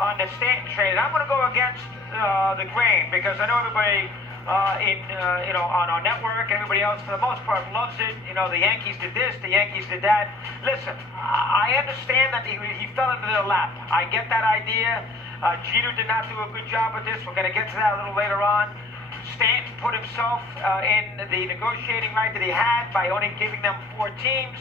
on the Stanton trade. And I'm going to go against the grain because I know everybody on our network and everybody else for the most part loves it. You know, the Yankees did this, the Yankees did that. Listen, I understand that he fell into their lap. I get that idea. Jeter did not do a good job with this. We're going to get to that a little later on. Stanton put himself in the negotiating right that he had by only giving them 4 teams.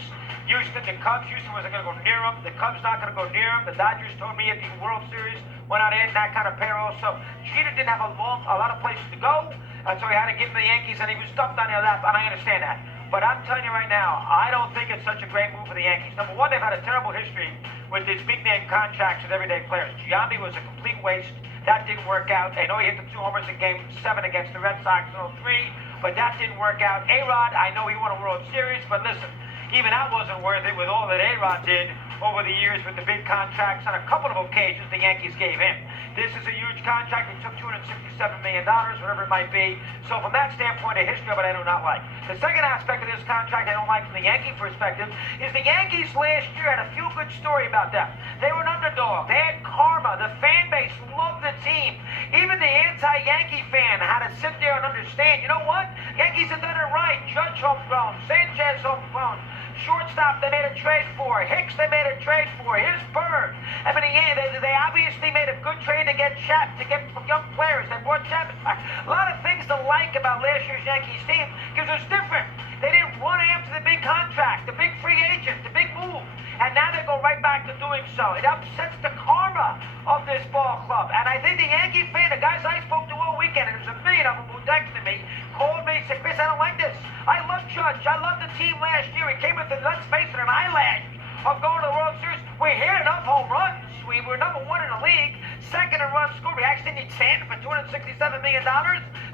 Houston, the Cubs, Houston wasn't going to go near him. The Cubs not going to go near him. The Dodgers told me at the World Series went out in that kind of payroll. So Jeter didn't have a lot of places to go. So he had to give him the Yankees, and he was stumped on their lap, and I understand that. But I'm telling you right now, I don't think it's such a great move for the Yankees. Number one, they've had a terrible history with these big-name contracts with everyday players. Giambi was a complete waste. That didn't work out. I know he hit the 2 homers in Game 7 against the Red Sox in 03, but that didn't work out. A-Rod, I know he won a World Series, but listen, even that wasn't worth it with all that A-Rod did over the years with the big contracts. On a couple of occasions, the Yankees gave him. This is a huge contract. He took $267 million, whatever it might be. So from that standpoint, a history of it I do not like. The second aspect of this contract I don't like from the Yankee perspective is the Yankees last year had a feel-good story about them. They were an underdog. They had karma. The fan base loved the team. Even the anti-Yankee fan had to sit there and understand, you know what? Yankees have done it right. Judge homegrown. Sanchez homegrown. Shortstop they made a trade for. Hicks they made a trade for. Here's Bird. I mean, they obviously made a good trade to get young players. They brought Chapman back. A lot of things to like about last year's Yankees team because it was different. They didn't run after the big contract, the big free agent, the big move. And now they go right back to doing so. It upsets the karma of this ball club. And I think the Yankee fan, the guys I spoke to all weekend, and there's a million of them who texted me, called me and said, Chris, I don't like this. I love Judge. I love the team last year. He came with, let's face it, an eyelash of going to the World Series. We hit enough home runs. We were number 1 in the league, second in runs scored. We actually need Stanton for $267 million.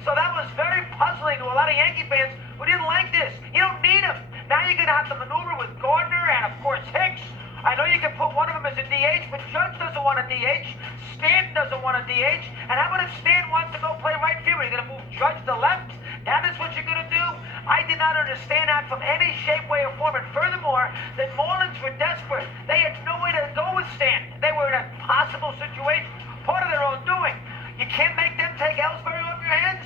So that was very puzzling to a lot of Yankee fans who didn't like this. You don't need him. Now you're going to have to maneuver with Gardner and, of course, Hicks. I know you can put one of them as a DH, but Judge doesn't want a DH. Stanton doesn't want a DH. And how about if Stanton wants to go play right field? Are you going to move Judge to left? That is what you're going to do? I did not understand that from any shape, way, or form. And furthermore, the Marlins were desperate. They had no way to go with Stanton. They were in a possible situation, part of their own doing. You can't make them take Ellsbury off your hands?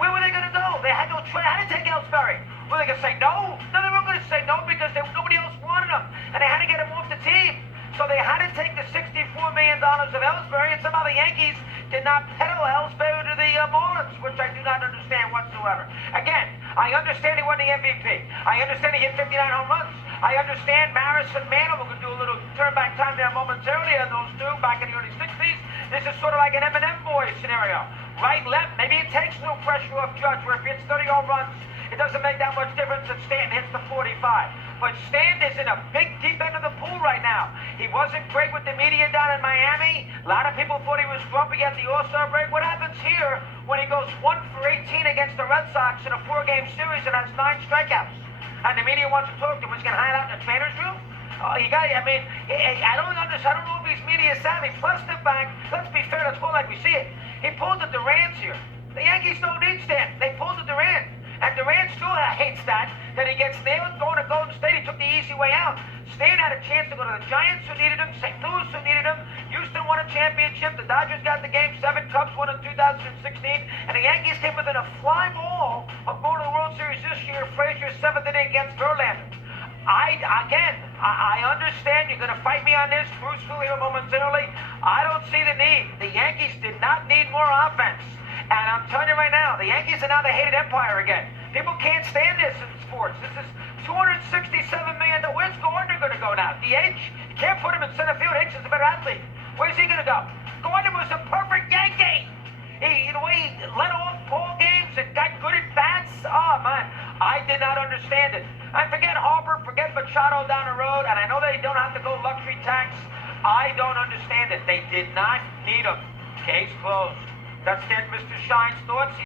Where were they going to go? They had no choice. How to take Ellsbury? Were they going to say no? No, they weren't going to say no because nobody else wanted him. And they had to get him off the team. So they had to take the $64 million of Ellsbury, and somehow the Yankees did not peddle Ellsbury to the Marlins, which I do not understand whatsoever. Again, I understand he won the MVP. I understand he hit 59 home runs. I understand Maris and Mantle, we're going to do a little turn back time there momentarily on those two back in the early 60s. This is sort of like an Eminem boy scenario. Right, left, maybe it takes a little pressure off Judge where if he hits 30 home runs, it doesn't make that much difference if Stanton hits the 45. But Stanton is in a big, deep end of the pool right now. He wasn't great with the media down in Miami. A lot of people thought he was grumpy at the All-Star break. What happens here when he goes 1 for 18 against the Red Sox in a 4-game series and has 9 strikeouts? And the media wants to talk to him. He's going to hide out in the trainer's room? I don't understand. I don't know if he's media savvy. Plus the fact, let's be fair, let's go like we see it. He pulled the Durants here. The Yankees don't need Stanton. They pulled the Durant. And Durant still hates that he gets nailed going to Golden State. He took the easy way out. Stan had a chance to go to the Giants who needed him, St. Louis who needed him. Houston won a championship. The Dodgers got the Game 7. Cubs won in 2016. And the Yankees came within a fly ball of going to the World Series this year. Frazier's 7th inning against Verlander. I understand you're going to fight me on this. Bruce will here momentarily. I don't see the need. The Yankees did not need more offense. And I'm telling you right now, the Yankees are now the hated empire again. People can't stand this in sports. This is $267 million. Where's Gardner going to go now? DH? You can't put him in center field. Hicks is a better athlete. Where's he going to go? Gardner was a perfect Yankee. He let off ball games and got good at bats. Oh, man. I did not understand it. And forget Harper, forget Machado down the road, and I know they don't have to go luxury tax. I don't understand it. They did not need him. Case closed. That's it, Mr. Shine's thoughts.